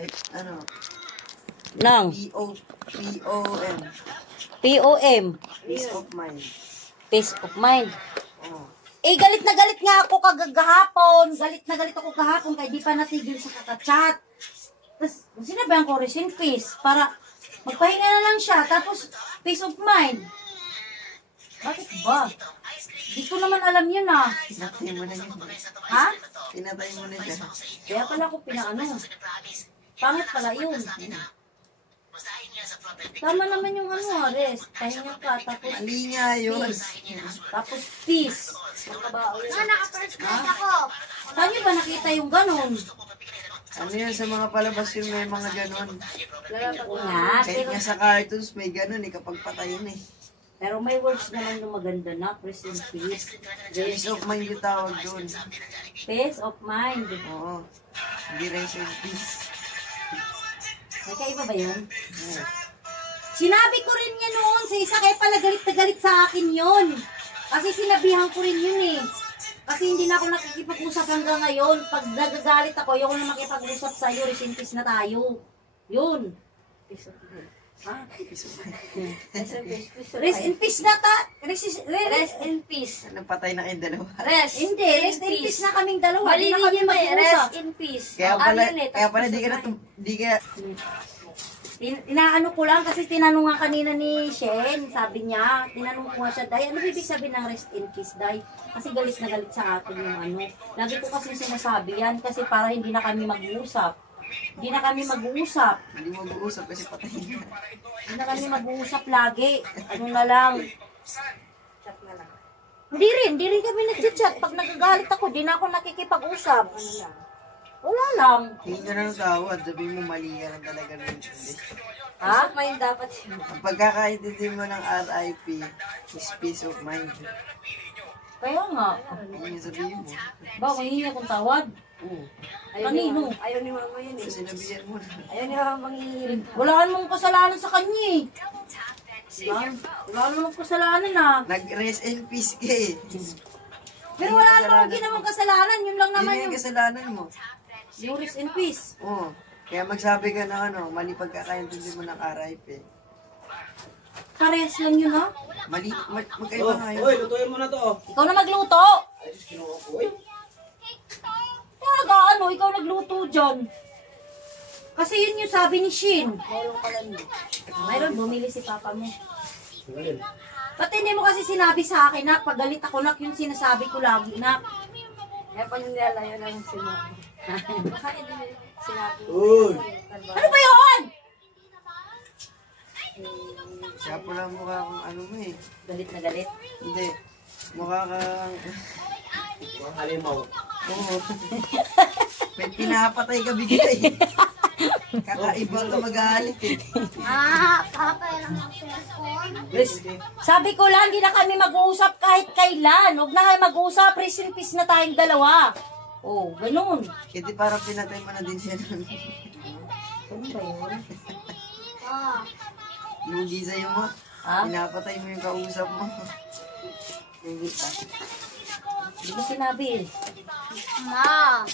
Ay, ano? Nang? P-O-M. P-O-M. Peace of mind. Peace of mind. Oh. Eh, galit na galit nga ako kagahapon. Galit na galit ako kahapon kaya di pa natigil sa kakachat. Tapos, sinabihan ko, rest in peace. Para magpahinga na lang siya. Tapos, peace of mind. Bakit ba? Di ko naman alam yun ah. Pinatay mo na yun. Ha? Pinatay mo na siya. Kaya pala ako pinaano. Pangit pala yun. Tama naman yung ano, rest. Pahinga ka. Tapos, Mali nga yun. tapos peace. Naka-first class ako. Saan nyo ba nakita yung ganun? Ano yan sa mga palabas yung may mga ganon. Nga, Kahit nga sa cartoons may ganon eh kapag patayin eh. pero may words naman yung maganda na, rest in peace. Peace of mind yung tawag doon. Peace of mind. Oo. Hindi rest in peace. May kaiba ba yun? Sinabi ko rin niya noon sa isa, kaya pala galit na galit sa akin yun. Kasi sinabihan ko rin yun eh. Kasi hindi na ako nakikipag-usap hanggang ngayon. Pag nagagalit ako, ayoko na makipag-usap sa'yo, rest in peace na tayo. Yun. Ha? Rest in peace na ta. Rest in peace. Napatay na kayong dalawa. Hindi, rest in peace na kaming dalawa. Mali Di na din kami yun eh. mag-uusap. Rest in peace. Kaya pala di ka Inaano ko lang kasi tinanong nga kanina ni Shen, sabi niya, tinanong ko nga siya, Day, ano ibig sabihin ng rest in peace, Day? Kasi galit na galit sa akin yung ano. Lagi ko kasi sinasabi yan kasi para hindi na kami mag-uusap. Hindi na kami mag-uusap. Hindi mo mag-uusap kasi patay na. Hindi na kami mag-uusap lagi. Ano na lang. Chat na lang. Hindi rin kami nag-chat. Pag nagagalit ako, di na ako nakikipag-usap. Ano lang. Wala lang. Hindi ka na ng tawad, sabihin mo mali ka lang talaga ng intindi. Peace of mind dapat yun. Ang pagkakaintindi mo ng RIP is peace of mind. Kaya nga. Yun yung sabihin mo. Ba, mahihingi akong tawad. Oo. Kanino? Ayaw ni mama yun eh. Kasi nabiyan mo na. Ayaw ni mama manghihiling. Wala namang kasalanan sa kanya eh. Wala namang kasalanan ah. Nag-rest in peace ka eh. Pero wala namang ginawang kasalanan. Yun lang Hindi naman na yung yung kasalanan mo. rest in peace. Oo. Kaya magsabi ka ng ano, mali pagkakaintindi mo ng RIP. Parehas lang yun ha. Mali, magkaiba nga yun. Uy, lutuin mo na to. Ikaw na magluto. Ay, Diyos, kinuha ko. Uy. Talaga ano, ikaw nagluto dyan. Kasi yun yung sabi ni Shin. Mayroon, bumili si papa mo. Pati hindi mo kasi sinabi sa akin na pag galit ako nak, yung sinasabi ko lagi na. Kaya pa yung nilalayo lang si mama. Bakit din sinabi? Uy. Ano ba yun? Siya po lang mukha kang ano mo eh. Galit na galit. Hindi. Mukha kang... Mga halimaw. Oo. May pinapatay ka bigla eh. Kakaiba ka magalit eh. Papa, yan ang cellphone. Sabi ko lang, hindi na kami mag-uusap kahit kailan. Huwag na kayo mag-uusap, rest in peace na tayong dalawa. Oh, ganun. Kasi parang pinatay mo na din siya nun. Ano ba yun? Lugi sa'yo mo. Ha? Pinapatay mo yung kausap mo. Hindi pa. Hindi ko sinabi eh. Ma,